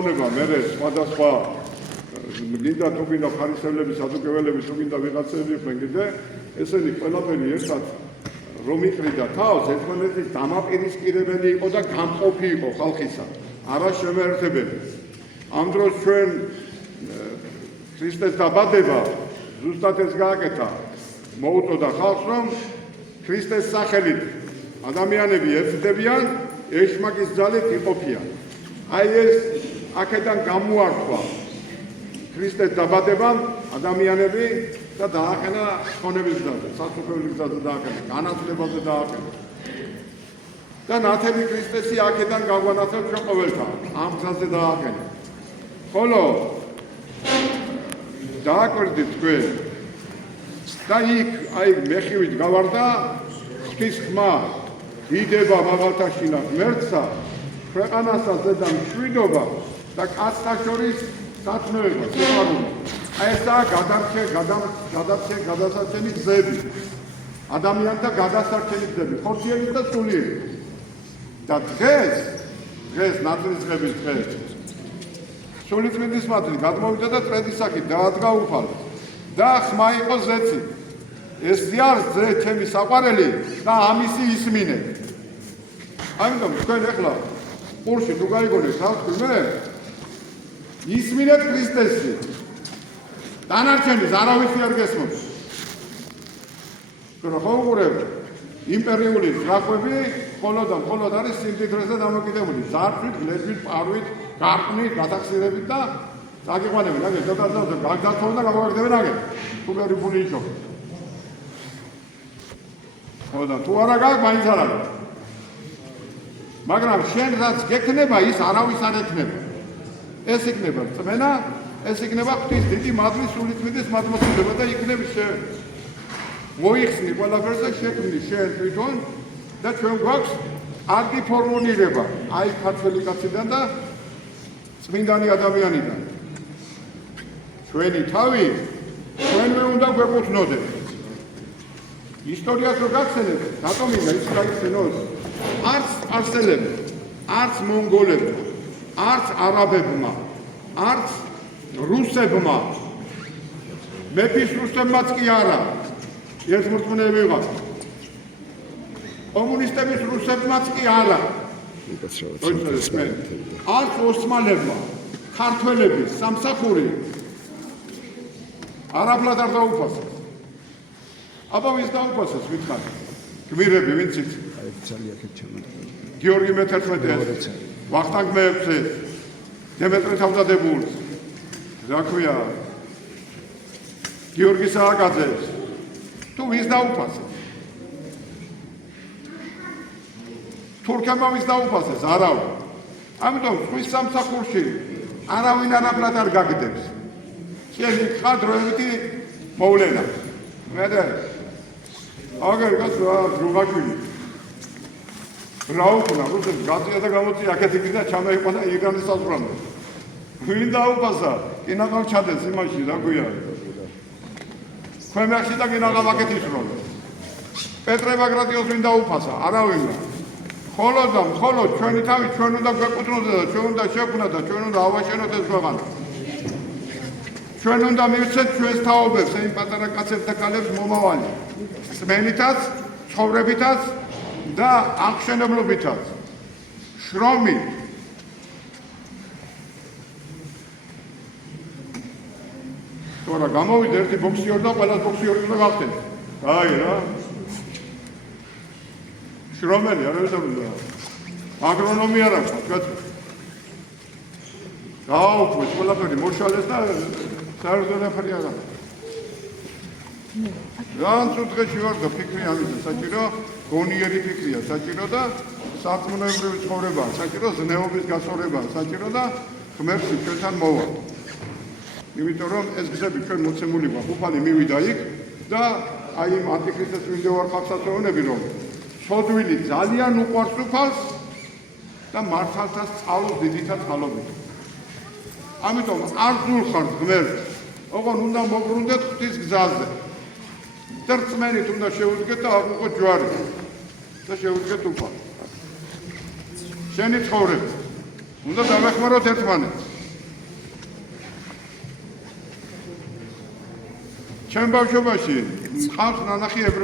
უნება მერე სხვადასხვა გინდა თუ გინდა ხარისხებლების ადვოკატები თუ გინდა ვიღაცები იყვნენ კიდე ესენი ყველაფერი ერთად რომ იყრიდა თავს ერთმანეთის დამაპირისპირებელი იყო და გამყოფი იყო ხალხისა არა შემაერთებელი ამ დროს ჩვენ ქრისტეს დაბადება ზუსტად ეს გააკეთა მოუწოდა ხალხს რომ ქრისტეს სახელით ადამიანები ერთდებიან ეშმაკის ძალით იყოფიან აი ეს აქედან გამოართვა ქრისტეს დაბადებამ ადამიანები და დააყენა ხონების გზაზე, საცხოვრებლის გზაზე დააყენა, განათლებაზე დააყენა. და ნათელი ქრისტესი აქედან გაგვანათებს ჩვენ ყოველთა, ამ გზაზე დააყენა. ხოლო დააკვირდით თქვენ და იქ აი მეხივით გავარდა ღვთის ხმა დიდება მაღალთაშინა ღმერთსა ქვეყანასა ზედა მშვიდობა და კაცთა შორის სათნოება სიყვარული აი ესაა გადასარჩენი გზები ადამიანთა გადასარჩენი გზები ხორციელი და სულიერი და დღეს ნათლის დღების დღეს სულიწმინდის მათლი გადმოვიდა და წრედის სახით დაადგა უფალს და ხმა იყო ზეცი ეს ზიარ ზე ჩემი საყვარელი და ამისი ისმინე ამიტომ თქვენ ახლა ყურში თუ გაიგონეთ რა თქვენ ისმინეთ ქრისტესი დანარჩენის არავისი არ გესმობს რომ ხოუღურებ იმპერიული ზრახვები მხოლოდ არის სიმდიდრეზე დამოკიდებული ზარფით, გლერბით, პარვით, გარყვნით, გათახსირებით და დაგიყვანებენ აგერ დადასავდნენ გაგდაცოვენ და გამოვაგდებენ აგერ თუ მერი ფული იშოვ ხო და თუ არა გაქვს მაინც არ არის მაგრამ შენ რაც გექნება ის არავის არ ექნება ეს იქნება წმენა ეს იქნება ღვთის დიდი მადლის სულიწმინდის მადმოსილება და იქნება შენ მოიხსნი ყველაფერს და შექმნი შენ თვითონ და ჩვენ გვაქვს არგი ფორმულირება აი ქართველი კაციდან და წმინდანი ადამიანიდან ჩვენი თავი ჩვენვე უნდა გვეკუთვნოდეს ისტორიას რო გახსენებთ რატომ მინდა ის გაიხსენოს არც სპარსელებმა არც მონღოლებმა არც არაბებმა არც რუსებმა მეფის რუსებმაც კი არა ერთმორწმუნეები ვიყავთ კომუნისტების რუსებმაც კი არა არც ოსმალებმა ქართველების სამსახური არაფლად არ დაუფასეს აბა ვის დაუფასეს ვითხარ გმირები ვინც იცით გიორგი მე-11 ვახტანგ მე-6 დემეტრე თავდადებულს რა ქვია გიორგი სააკაძეს თუ ვის დაუფასეს თურქებმა ვის დაუფასეს არავინ ამიტომ ხვის სამსახურში არავინ არაფრად არ გაგდებს შენი ხარ დროებითი მოვლენა მერე აგერ გასვა ჯუღაშვილი რა უკნა რუსებს გაწია და გამოწია აქეთ იქნა ჩამეიყვანა ირანის საზღვრამდე ვინ დაუფასა კინაღამ ჩადეს იმაში რა გვია ქვემეხში და კინაღამ აქეთ ისროლა პეტრე ბაგრატიოს ვინ დაუფასა არავინმა მხოლოდ ჩვენი თავი ჩვენ უნდა გვეკუთვნოდა და ჩვენ უნდა შექმნათ და ჩვენ უნდა ავაშენოთ ეს ქვეყანა ჩვენ უნდა მივცეთ ჩვენს თაობებს იმ პატარა კაცებს და ქალებს მომავალი წმენითაც ცხოვრებითაც და აღმშენებლობითაც შრომით თორა გამოვიდა ერთი ბოქსიორი და ყველას ბოქსიორი უნდა გახდეთ აი რა შრომელი არ ეძებდა აგრონომი არ აქვს თქვენ გაუქმეს ყველაფერი მოშალეს და საერთოდ არ აქვს განცუ დღეში ვარ და ფიქრი ამისა საჭირო გონიერი ფიქრია საჭირო და სარწმუნოებრივი ცხოვრება საჭირო ზნეობის გასწორება საჭირო და ღმერთი ჩვენთან მოვა იმიტომ რომ ეს გზები ჩვენ მოცემული გვაქვს უფალი მივიდა იქ და აი იმ ანტიქრისტეს ვინდევარ ხალხსაცოვნები რომ ცოდვილი ძალიან უყვარს უფალს და მართალთა სწავლობს დიდითა წყალობით ამიტომ არ ზულხართ ღმერთს ოღონ უნდა მოგრუნდეთ ღვთის გზაზე და რწმენით უნდა შეუდგეთ და აღუყოთ ჯვარი და შეუდგეთ უფალს შენი ცხოვრება უნდა დავეხმაროთ ერთმანეთს. ჩემ ბავშვობაში მყავს ნანახი